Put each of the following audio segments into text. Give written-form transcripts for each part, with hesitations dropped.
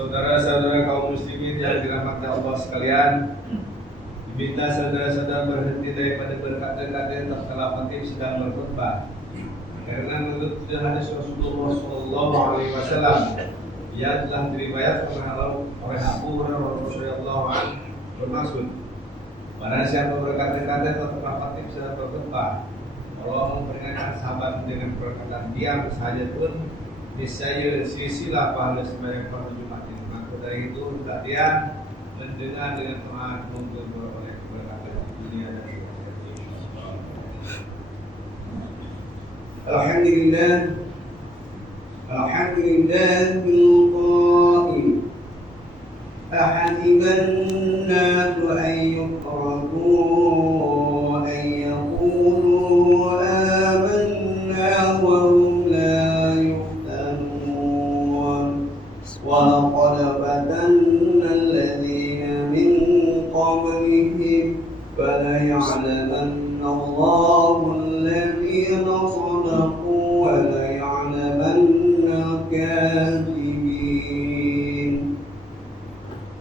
Saudara-saudara kaum muslimin yang dirahmati Allah sekalian, diminta saudara-saudara berhenti daripada berkata-kata tatkala khatib sedang berkhutbah. Karena menurut hadis Rasulullah SAW yang telah diriwayatkan oleh Abu Hurairah radhiyallahu anhu bermaksud, barang siapa berkata-kata tatkala khatib sedang berkhutbah, Allah memperingatkan sahabat dengan perkataan diam saja pun niscaya silsilah pahala sembahyang fardu Jumat ini. Maka dari itu hendaklah dia mendengar dengan taat untuk beroleh keberkatan dunia dan akhirat. Alhamdulillah, alhamdulillah bil qail. Ahasiban nasu an yutraku an yaqulu amanna wa hum la yuftanun. Wa laqad fatanna alladhina min qablihim fala ya'lamanna Allahu alladhina sadaqu wa la ya'lamanna al-kadhibin.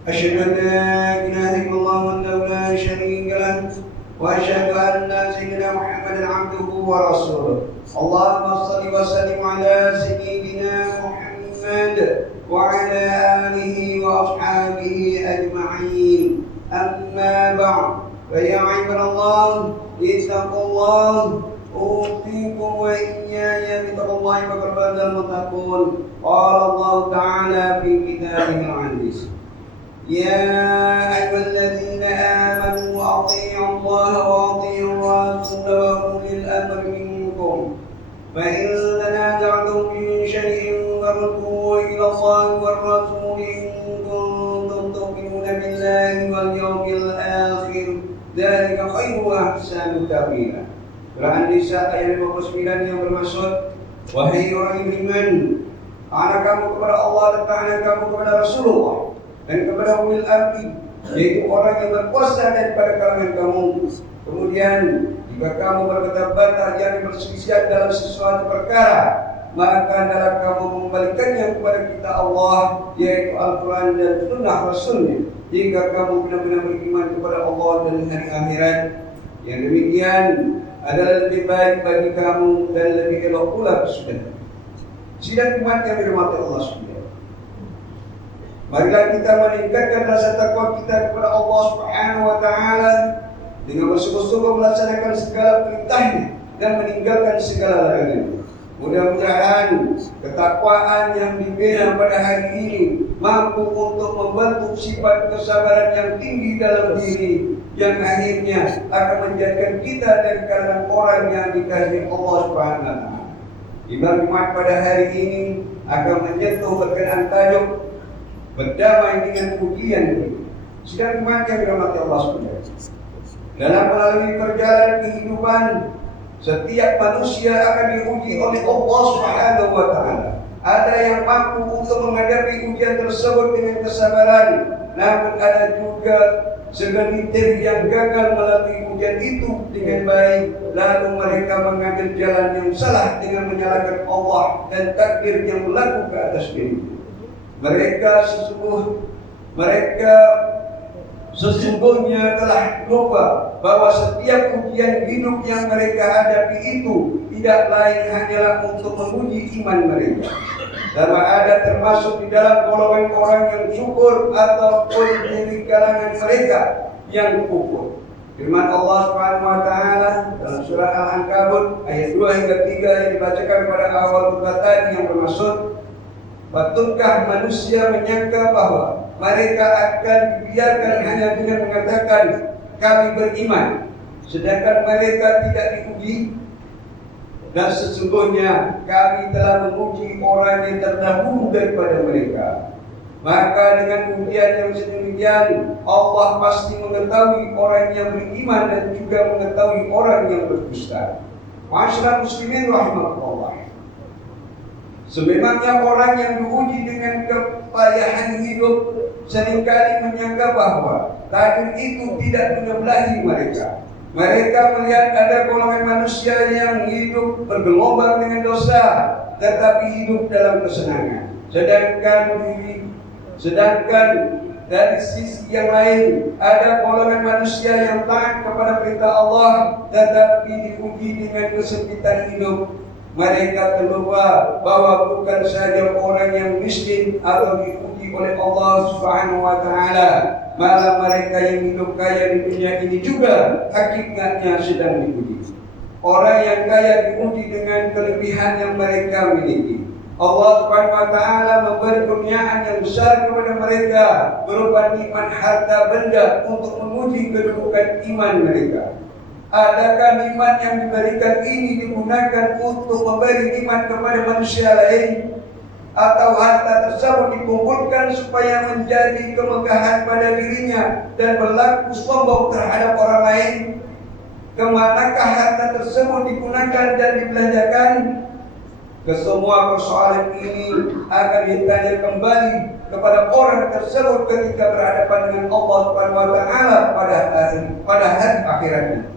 أشهد أن لا إله إلا الله وحده لا شريك له وأشهد أن سيدنا محمدا عبده ورسوله. اللهم صل وسلم على سيدنا محمد وعلى آله وأصحابه أجمعين. أما بعد فيا عباد الله اتقوا الله أوصيكم وإياي بتقوى الله فقد فاز المتقون. قال الله تعالى في كتابه العزيز: يا أيها الذين آمنوا أطيعوا الله وأطيعوا الرسول وأولي الأمر منكم فإن تنازعتم في شيء فردوه إلى الله والرسول إن كنتم تؤمنون بالله واليوم الآخر ذلك خير وأحسن تأويلا. Surah An-Nisa ayat 59 yang bermaksud, wahai orang yang beriman, taat kamu kepada Allah dan taat kamu kepada Rasulullah dan kepada ulil amri, yaitu orang yang berkuasa daripada kalangan kamu. Kemudian jika kamu berkata-kata yang berselisihan dalam sesuatu perkara, maka adalah kamu mengembalikannya kepada kita Allah, yaitu Al-Quran dan Sunnah Rasulnya. Jika kamu benar-benar beriman kepada Allah dan hari akhirat, yang demikian adalah lebih baik bagi kamu dan lebih elok pula kesudahan. Sidang umat yang dirahmati Allah SWT, marilah kita meningkatkan rasa takwa kita kepada Allah Subhanahu wa taala dengan bersungguh-sungguh melaksanakan segala perintahnya dan meninggalkan segala larangannya. Mudah-mudahan ketakwaan yang dibina pada hari ini mampu untuk membentuk sifat kesabaran yang tinggi dalam diri, yang akhirnya akan menjadikan kita dari kalangan orang yang dikasihi Allah Subhanahu wa taala. Imam Jumat pada hari ini akan menyentuh berkenaan tajuk berdamai dengan ujian ini. Sidang umat yang dirahmati Allah SWT, dalam melalui perjalanan kehidupan, setiap manusia akan diuji oleh Allah Subhanahu wa taala. Ada yang mampu untuk menghadapi ujian tersebut dengan kesabaran, namun ada juga segelintir yang gagal melalui ujian itu dengan baik, lalu mereka mengambil jalan yang salah dengan menyalahkan Allah dan takdir yang berlaku ke atas dirinya. Mereka sesungguhnya telah lupa bahwa setiap ujian hidup yang mereka hadapi itu tidak lain hanyalah untuk menguji iman mereka. Sama ada termasuk di dalam golongan orang yang syukur ataupun dari kalangan mereka yang kufur. Firman Allah Subhanahu wa taala dalam surah Al-Ankabut ayat 2 hingga 3 yang dibacakan pada awal khutbah tadi yang bermaksud, batutkah manusia menyangka bahwa mereka akan dibiarkan hanya dengan mengatakan kami beriman, sedangkan mereka tidak diuji? Dan sesungguhnya kami telah menguji orang yang terdahulu daripada mereka. Maka dengan ujian yang sedemikian, Allah pasti mengetahui orang yang beriman dan juga mengetahui orang yang berdusta. Masyarakat muslimin rahimahullah, sememangnya orang yang diuji dengan kepayahan hidup seringkali menyangka bahwa takdir itu tidak menyebelahi mereka. Mereka melihat ada golongan manusia yang hidup bergelombang dengan dosa, tetapi hidup dalam kesenangan. Sedangkan Sedangkan dari sisi yang lain ada golongan manusia yang taat kepada perintah Allah tetapi diuji dengan kesempitan hidup. Mereka terlupa bahwa bukan saja orang yang miskin atau diuji oleh Allah Subhanahu wa taala, malah mereka yang hidup kaya di dunia ini juga hakikatnya sedang diuji. Orang yang kaya diuji dengan kelebihan yang mereka miliki. Allah Subhanahu wa taala memberi kurniaan yang besar kepada mereka berupa nikmat harta benda untuk menguji kedudukan iman mereka. Adakah nikmat yang diberikan ini digunakan untuk memberi nikmat kepada manusia lain? Atau harta tersebut dikumpulkan supaya menjadi kemegahan pada dirinya dan berlaku sombong terhadap orang lain? Kemanakah harta tersebut digunakan dan dibelanjakan? Kesemua persoalan ini akan ditanya kembali kepada orang tersebut ketika berhadapan dengan Allah Subhanahu wa taala pada hari akhirat.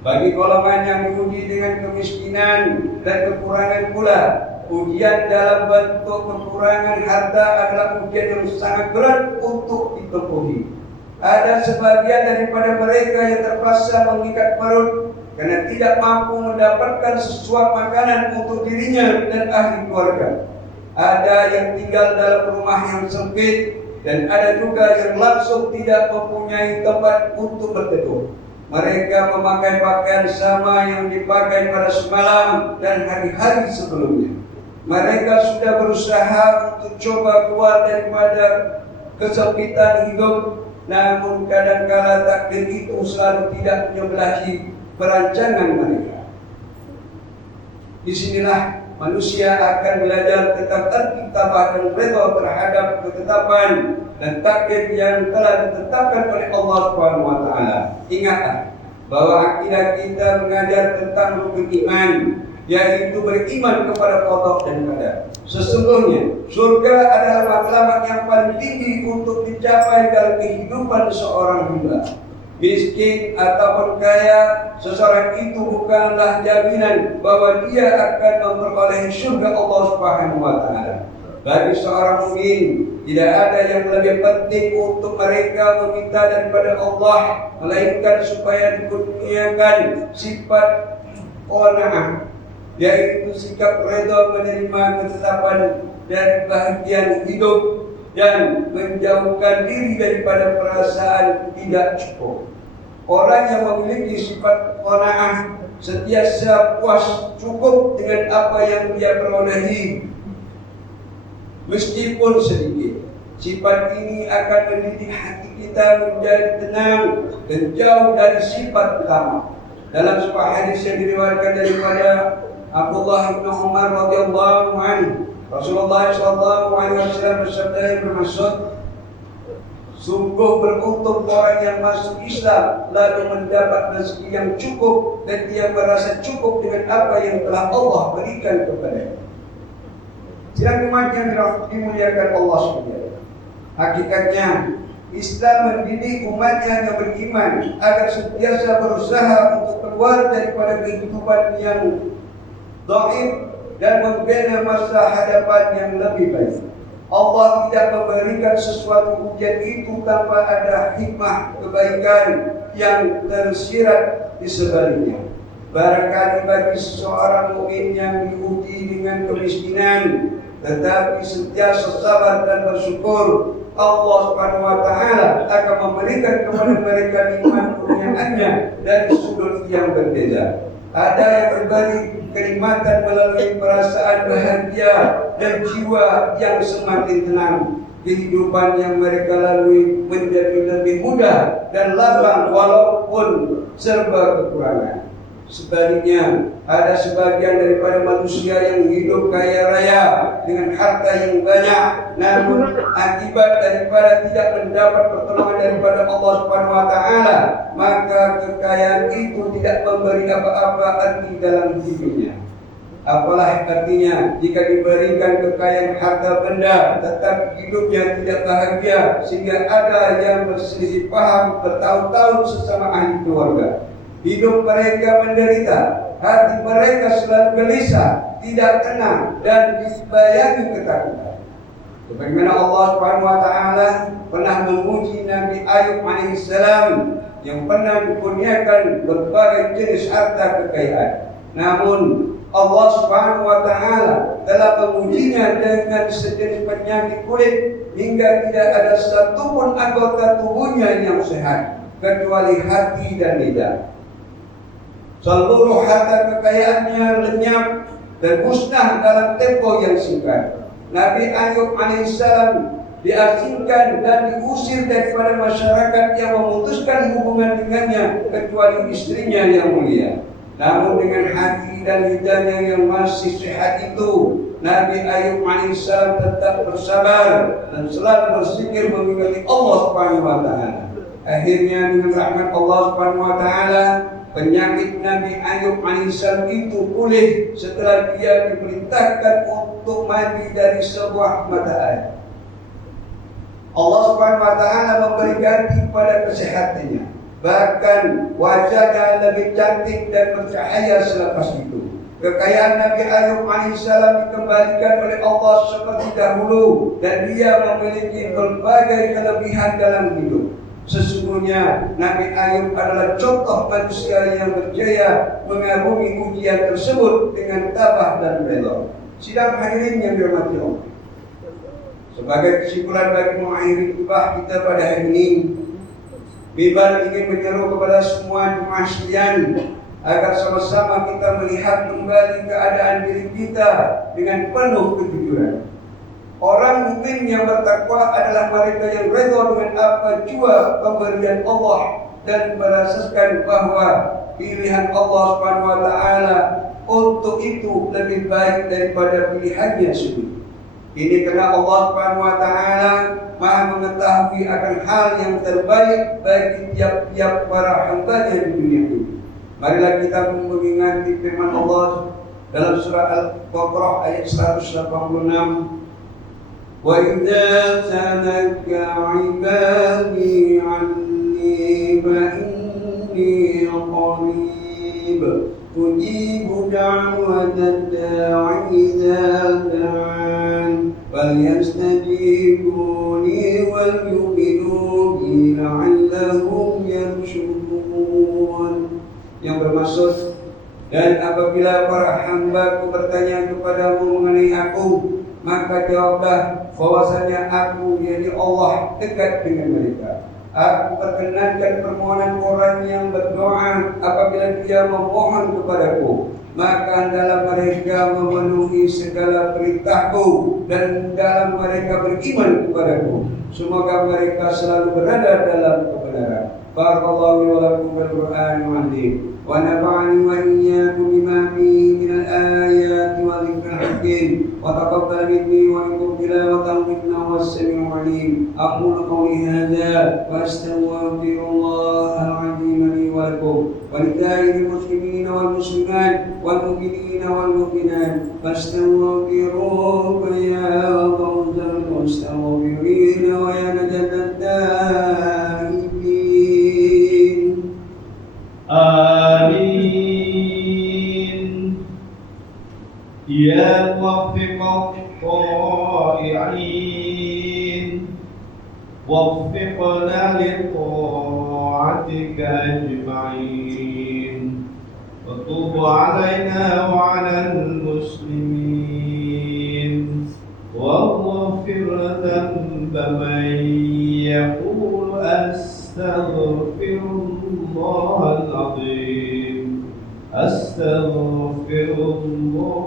Bagi golongan yang diuji dengan kemiskinan dan kekurangan pula, ujian dalam bentuk kekurangan harta adalah ujian yang sangat berat untuk ditempuhi. Ada sebagian daripada mereka yang terpaksa mengikat perut karena tidak mampu mendapatkan sesuap makanan untuk dirinya dan ahli keluarga. Ada yang tinggal dalam rumah yang sempit dan ada juga yang langsung tidak mempunyai tempat untuk berteduh. Mereka memakai pakaian sama yang dipakai pada semalam dan hari-hari sebelumnya. Mereka sudah berusaha untuk coba keluar daripada kesempitan hidup, namun kadang-kala takdir itu selalu tidak menyebelahi perancangan mereka. Disinilah manusia akan belajar tentang tercipta dan redha terhadap ketetapan dan takdir yang telah ditetapkan oleh Allah Subhanahu wa taala. Ingatlah bahwa akidah kita mengajar tentang rukun iman, yaitu beriman kepada qada dan qadar. Sesungguhnya surga adalah matlamat yang paling tinggi untuk dicapai dalam kehidupan seorang hamba. Miskin ataupun kaya, seseorang itu bukanlah jaminan bahwa dia akan memperoleh surga Allah Subhanahu wa taala. Bagi seorang mukmin, tidak ada yang lebih penting untuk mereka meminta daripada Allah, melainkan supaya dikurniakan sifat qanaah, yaitu sikap redha menerima ketetapan dan bahagian hidup dan menjauhkan diri daripada perasaan tidak cukup. Orang yang memiliki sifat qanaah sentiasa puas cukup dengan apa yang dia perolehi, meskipun sedikit. Sifat ini akan mendidik hati kita menjadi tenang dan jauh dari sifat utama. Dalam sebuah hadis yang diriwayatkan daripada Abdullah bin Umar radhiyallahu anhu, Rasulullah sallallahu alaihi wasallam bersabda yang bermaksud, sungguh beruntung orang yang masuk Islam lalu mendapat rezeki yang cukup dan dia merasa cukup dengan apa yang telah Allah berikan kepadanya. Sidang umat yang dimuliakan Allah SWT. Hakikatnya Islam mendidik umatnya yang beriman agar sentiasa berusaha untuk keluar daripada kehidupan yang dhaif dan membina masa hadapan yang lebih baik. Allah tidak memberikan sesuatu ujian itu tanpa ada hikmah kebaikan yang tersirat di sebaliknya. Barangkali bagi seseorang mukmin yang diuji dengan kemiskinan tetapi sentiasa sabar dan bersyukur, Allah Subhanahu wa taala akan memberikan kepada mereka nikmat kurniaannya dari sudut yang berbeda. Ada yang berbagi kenikmatan melalui perasaan bahagia dan jiwa yang semakin tenang. Kehidupan yang mereka lalui menjadi lebih mudah dan lapang walaupun serba kekurangan. Sebaliknya, ada sebagian daripada manusia yang hidup kaya raya dengan harta yang banyak, namun akibat daripada tidak mendapat pertolongan daripada Allah Subhanahu wa taala, maka kekayaan itu tidak memberi apa-apa arti dalam hidupnya. Apalah artinya jika diberikan kekayaan harta benda tetapi hidupnya tidak bahagia, sehingga ada yang berselisih paham bertahun-tahun sesama ahli keluarga. Hidup mereka menderita, hati mereka selalu gelisah, tidak tenang dan dibayangi ketakutan. Sebagaimana Allah Subhanahu wa taala pernah memuji Nabi Ayub alaihissalam yang pernah dikurniakan berbagai jenis harta kekayaan. Namun Allah Subhanahu wa taala telah memujinya dengan sejenis penyakit kulit hingga tidak ada satupun anggota tubuhnya yang sehat kecuali hati dan lidah. Seluruh harta kekayaannya lenyap dan musnah dalam tempo yang singkat. Nabi Ayub alaihissalam diasingkan dan diusir daripada masyarakat yang memutuskan hubungan dengannya kecuali istrinya yang mulia. Namun dengan hati dan lidahnya yang masih sehat itu, Nabi Ayub alaihissalam tetap bersabar dan selalu berzikir mengingati Allah Subhanahu wa taala. Akhirnya dengan rahmat Allah Subhanahu wa taala, penyakit Nabi Ayub alaihissalam itu pulih setelah dia diperintahkan untuk mandi dari sebuah mata air. Allah Subhanahu wa taala memberi ganti pada kesehatannya. Bahkan wajahnya lebih cantik dan bercahaya selepas itu. Kekayaan Nabi Ayub alaihissalam dikembalikan oleh Allah seperti dahulu dan dia memiliki berbagai kelebihan dalam hidup. Sesungguhnya Nabi Ayub adalah contoh manusia yang berjaya mengarungi ujian tersebut dengan tabah dan redha. Sidang hadirin yang dirahmati Allah. Sebagai kesimpulan bagi mengakhiri khutbah kita pada hari ini, Biban ingin menyeru kepada semua jemaah sekalian agar sama-sama kita melihat kembali keadaan diri kita dengan penuh kejujuran. Orang mukmin yang bertakwa adalah mereka yang redha dengan apa jua pemberian Allah dan berasaskan bahwa pilihan Allah Subhanahu wa taala untuk itu lebih baik daripada pilihannya sendiri. Ini karena Allah Subhanahu wa taala Maha mengetahui akan hal yang terbaik bagi tiap-tiap para hamba-Nya di dunia ini. Marilah kita mengingati firman Allah dalam surah Al-Baqarah ayat 186. وَإِذَا سَأَلَكَ عِبَادِي عَنِّي فَإِنِّي قَرِيبٌ أُجِيبُ دَعْوَةَ الدَّاعِ إِذَا دَعَانِ فَلْيَسْتَجِيبُوا لِي وَلْيُؤْمِنُوا بِي لَعَلَّهُمْ يَرْشُدُونَ. Yang bermaksud, dan apabila para hamba-Ku bertanya kepadamu mengenai Aku, maka jawablah bahwasanya Aku, yakni Allah, dekat dengan mereka. Aku perkenankan permohonan orang yang berdoa apabila dia memohon kepadaku. Maka dalam mereka memenuhi segala perintahku dan dalam mereka beriman kepadaku. Semoga mereka selalu berada dalam kebenaran. Barakallahu li wa lakum bil Qur'anil azim. Wa nafa'ani wa iyyakum bima fihi minal ayati wal dhikril hakim. Wa taqabbal minni wa minkum tilawatahu innahu was-sami'ul 'alim. Aqulu qawli hadza wa astaghfirullahal 'azim li wa lakum wa lisa'iril muslimin wal muslimat wal mu'minina wal mu'minat fastaghfiruhu ya fawzal mustaghfirin wa ya najatan taibin. آمين. يا موفق الطائعين وفقنا لطاعتك أجمعين وتوب علينا وعلى المسلمين واغفر ذنب من يقول أستغفر الله العظيم أستغفر الله.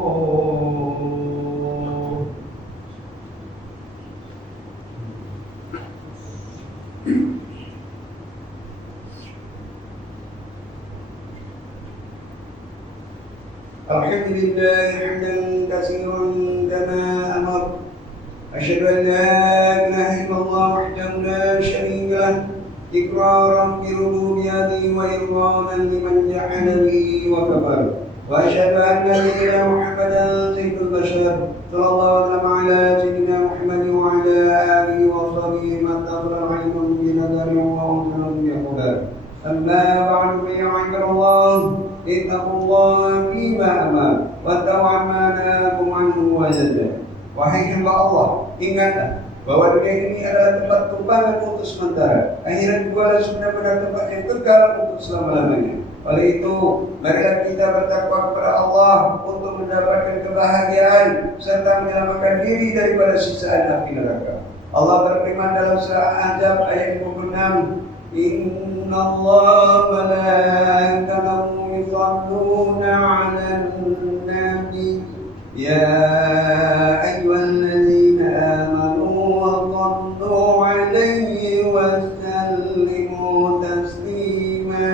Alhamdulillah hamdan katsiran kama amar. Asyhadu an la ilaha illallah wahdahu la syarika lah. إقرارا بربوبيته وإرغاما لمن جحد به وكفر وأشهد أن سيدنا محمدا سيد البشر صلى الله على سيدنا محمد وعلى آله وصحبه من تقبل عليهم بنظر وأنزلهم بقدر. أما بعد فيا عباد الله اتقوا الله فيما أمر واتقوا عما نهاكم عنه وزجر. Wahai hamba Allah, Ingatlah bahwa dunia ini adalah tempat tumpangan untuk sementara. Akhirat juga adalah benar-benar tempat yang kekal untuk selama-lamanya. Oleh itu, marilah kita bertakwa kepada Allah untuk mendapatkan kebahagiaan serta menyelamatkan diri daripada siksaan api neraka. Allah berfirman dalam surah Al-Ahzab ayat 26, Inna Allah malaikatahu yusalluna 'alan nabi ya ayyuhalladzina amanu wa sallu 'alaihi wa sallimu taslima.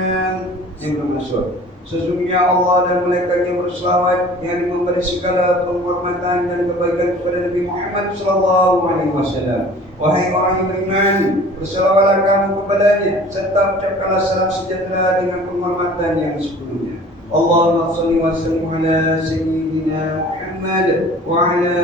Yang bermaksud, sesungguhnya Allah dan malaikatnya berselawat yang memberi segala penghormatan dan kebaikan kepada Nabi Muhammad SAW. Wahai orang yang beriman, berselawatlah kamu kepadanya serta ucapkanlah salam sejahtera dengan penghormatan yang sepenuhnya. Allahumma shalli wa sallim ala sayyidina Muhammad wa ala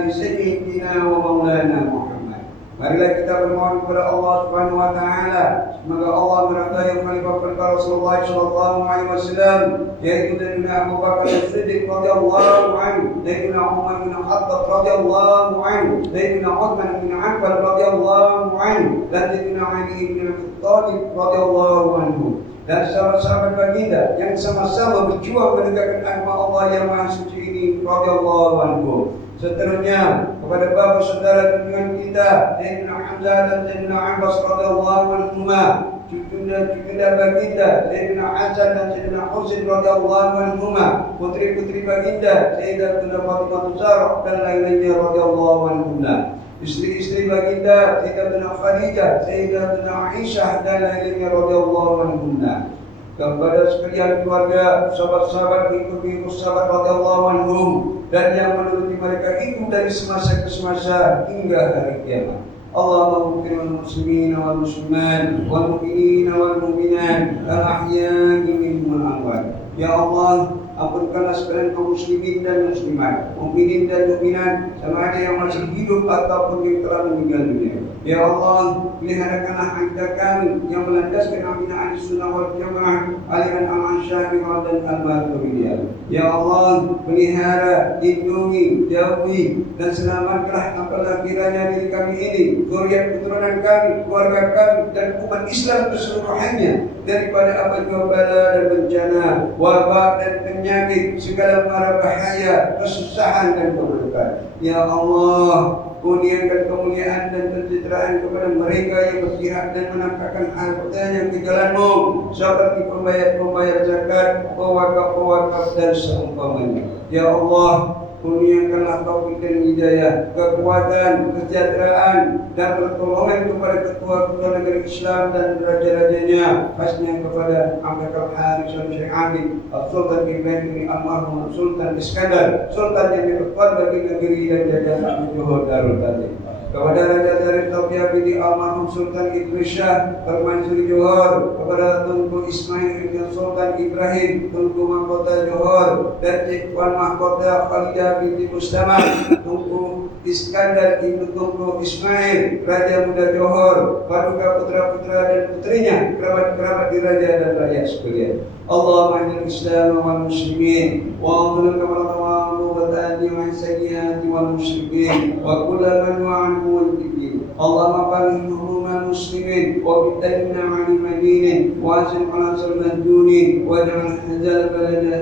ali sayyidina wa maulana Muhammad. Marilah kita bermohon kepada Allah Subhanahu wa taala semoga Allah meridai khalifah perkara Rasulullah sallallahu alaihi wasallam yaitu Sayyidina Abu Bakar As-Siddiq radhiyallahu anhu, Sayyidina Umar bin Khattab radhiyallahu anhu, Sayyidina Utsman bin Affan radhiyallahu anhu, dan Sayyidina Ali bin Abi Thalib radhiyallahu anhu. Dan sahabat-sahabat baginda yang sama-sama berjuang menegakkan agama Allah yang Maha Suci ini radhiyallahu anhu. Seterusnya kepada bapa saudara junjungan kita Sayyidina Hamzah dan Sayyidina Abbas radhiyallahu anhuma, cucu-cucu baginda Sayyidina Hasan dan Sayyidina Husain radhiyallahu anhuma, putri-putri baginda Sayyidatuna Fatimah Zahra dan lain-lainnya radhiyallahu anhuma, istri-istri baginda Sayyidatuna Khadijah, Sayyidatuna Aisyah dan lain-lainnya radhiyallahu anhuma. Kepada sekalian keluarga, sahabat-sahabat, pengikut-pengikut sahabat radhiyallahu anhum dan yang menuruti mereka itu dari semasa ke semasa hingga hari kiamat. Allahumma ighfir lil muslimin wal muslimat wal mu'minin wal mu'minat al ahya'i minhum wal amwat. Ya Allah, ampunkanlah sekalian kaum muslimin dan muslimat, mukminin dan mukminat, sama ada yang masih hidup ataupun yang telah meninggal dunia. Ya Allah, peliharakanlah akidah kami yang melandaskan akidah Ahlussunnah wal Jamaah, aliran al-Asy'ariyah dan al-Maturidiyah. Ya Allah, pelihara, lindungi, jauhi dan selamatkanlah apalah kiranya diri kami ini, zuriat keturunan kami, keluarga kami dan umat Islam keseluruhannya daripada apa jua bala dan bencana, wabak dan penyakit, segala mara bahaya, kesusahan dan keburukan. Ya Allah, kurniakan kemuliaan dan kesejahteraan kepada mereka yang berjihad dan menampakkan hartanya ke jalan-Mu seperti pembayar-pembayar zakat, pewakaf-pewakaf dan seumpamanya. Ya Allah, kurniakanlah taufik dan hidayah, kekuatan, kesejahteraan dan pertolongan kepada ketua-ketua negeri Islam dan raja-rajanya, khasnya kepada Abdul Harith Syekh Amin, Sultan Ibrahim bin Almarhum Sultan Iskandar, Sultan yang terkuat bagi negeri dan jajahan Johor Darul Tazim. Kepada Raja dari Taufiah binti Almarhum Sultan Idris Shah Permaisuri Johor, kepada Tunku Ismail bin Sultan Ibrahim Tunku Mahkota Johor, dan Tuan Mahkota Khalidah binti Mustamah Tunku Iskandar Ibnu Tunku Ismail Raja Muda Johor, paduka putra-putra dan putrinya, kerabat-kerabat diraja dan rakyat sekalian. Allahumma inna al-Islam wal muslimin wa adhil kamal wa sayyiati wal musyrikin wa kulla man wa'anhu wal dinin. Allahumma farihum muslimin wa bidayna 'ani madinin wa azil 'ala salmaduni wa ja'al hadzal balada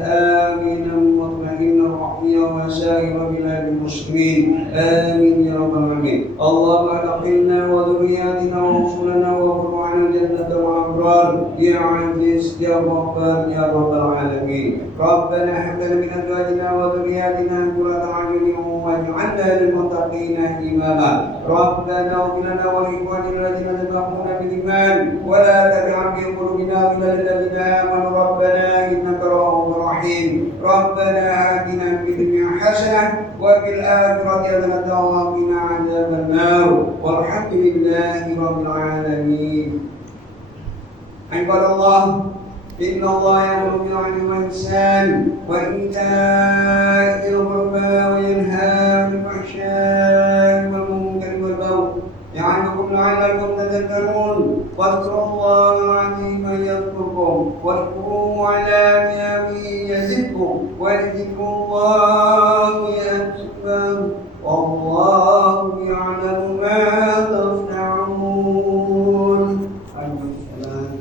aminan mutma'innan rahiyyan wa sa'ira biladil muslimin. Amin ya rabbal alamin. Allahumma aqilna wa dhurriyyatina wa usulana wa qur'ana jannata wa abrar ya 'aziz ya ghaffar ya rabbal alamin. Rabbana hab lana min azwajina wa dhurriyyatina qurrata a'yunin waj'alna lil muttaqina imama. Rabbana ighfir lana wa li ikhwanina alladhina sabaquna bil iman wa la taj'al fi qulubina ghillan lil ladzina amanu rabbana innaka ra'ufur rahim. Rabbana atina fid dunya hasanah wa fil akhirati hasanah wa qina 'adzaban nar. Walhamdulillahi rabbil alamin. Ibadallah, إن الله يأمر بالعدل والإحسان وإيتاء ذي القربى وينهى عن الفحشاء والمنكر والبغي يعظكم لعلكم تذكرون. واذكروا الله العظيم يذكركم واذكروه على نعمه يزدكم ولذكر الله أكبر والله يعلم Fulan